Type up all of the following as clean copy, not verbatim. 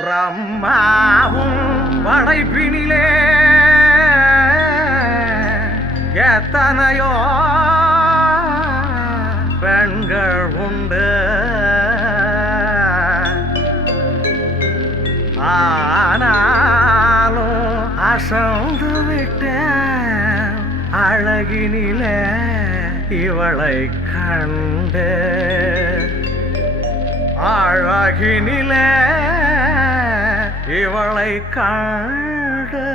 பிரம்மாவும் படைப்பினிலே எத்தனையோ பெண்கள் உண்டு. ஆனாலும் அசந்து விட்டேன் அழகினிலே இவளை கண்டு. அழகினிலே இவளை கண்டு.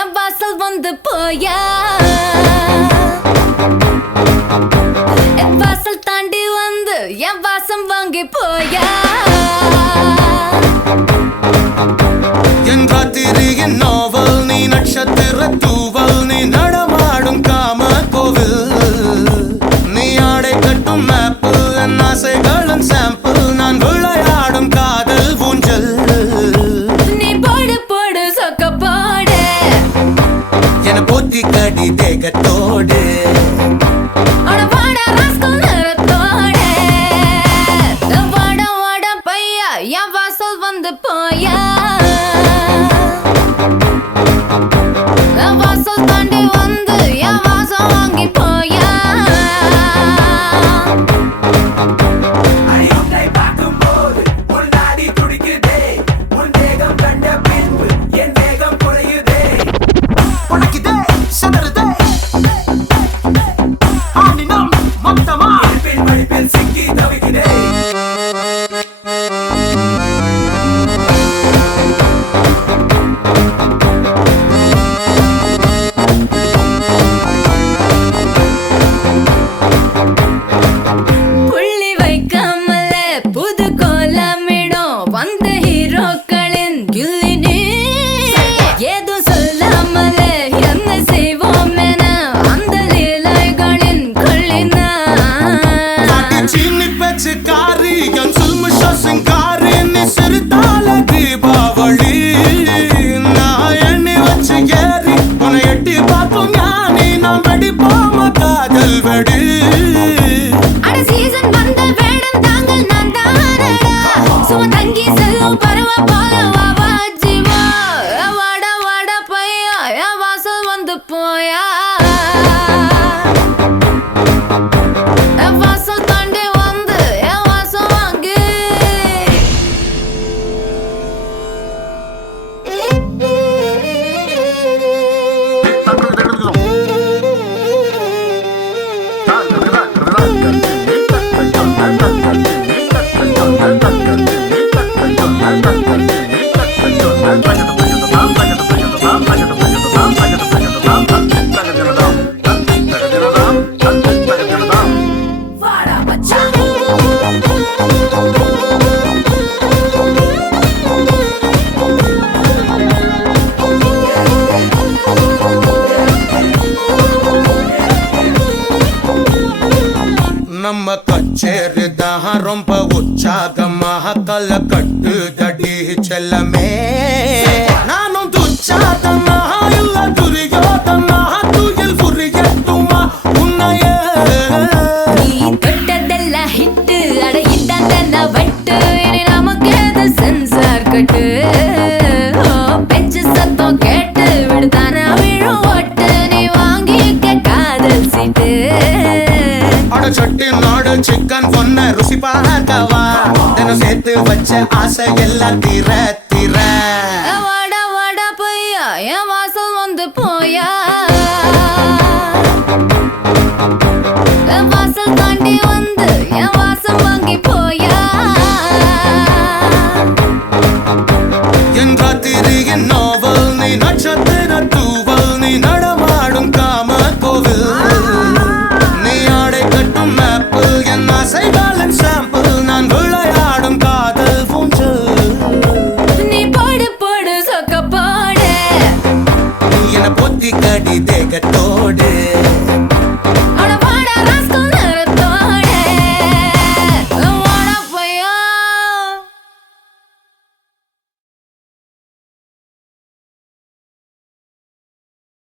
என் வாசல் வந்து போயா, என் வாசல் தாண்டி வந்து என் வாசம் வாங்கி போயா. என் ராத்திரியின் நாவல் நீ, நட்சத்திர தூவல் நீ, நடமாடும் காம கோவில் நீ, ஆடை கட்டும் மேப்பு என் ஆசைகளின் சாம்பிள், நான் விளையாடும் காதல் ஊஞ்சல். நீ போடு போடு சொக்க போடு என போத்தி கடி தேகத்தோடு. வாட ராஸ்கல் நிறத்தோடு. வாட வாட பையா என் வாசல் வந்து போயா, என் வாசல் தாண்டி வந்து என் வாசம் வாங்கி போயா. நம்ம கச்சேரிதான் ரொம்ப உற்சாகமாக கல கட்டு தடி செல்லமே. நானும் துச்சாதமாக இல்ல துரியோதமாக துயில் புரியட்டுமா உன்னையே. நீ தொட்டதெல்லாம் ஹிட்டு, அட இட்டாந்தெல்லாம் வட்டு, இனி நமக்கு எது சென்சார் கட்டு. பெஞ்சு சத்தம் கேட்டு விடுதானா விழும் ஓட்டு, நீ வாங்கிக்க காதல் சீட்டு. சட்டி நாடு சிக்கன் பொண்ண ருசி பார்க்கவா, தினம் சேர்த்து வச்ச ஆசை எல்லாம் தீர தீர. வாட வாட பையா என் வாசல் வந்து போயா, என் வாசல் தாண்டி வந்து என் வாசம் வாங்கி போயா. என் ராத்திரியின் நாவல் நீ, நட்சத்திர தூவல் நீ, நடமாடும் காம கோவில் நீ, ஆடை கட்டும் மேப்பு என் ஆசைகளின் சாம்பிள், நான் விளையாடும் காதல் ஊஞ்சல். நீ போடு போடு சொக்க போடு நீ என பொத்தி கடி தேகத்தோடு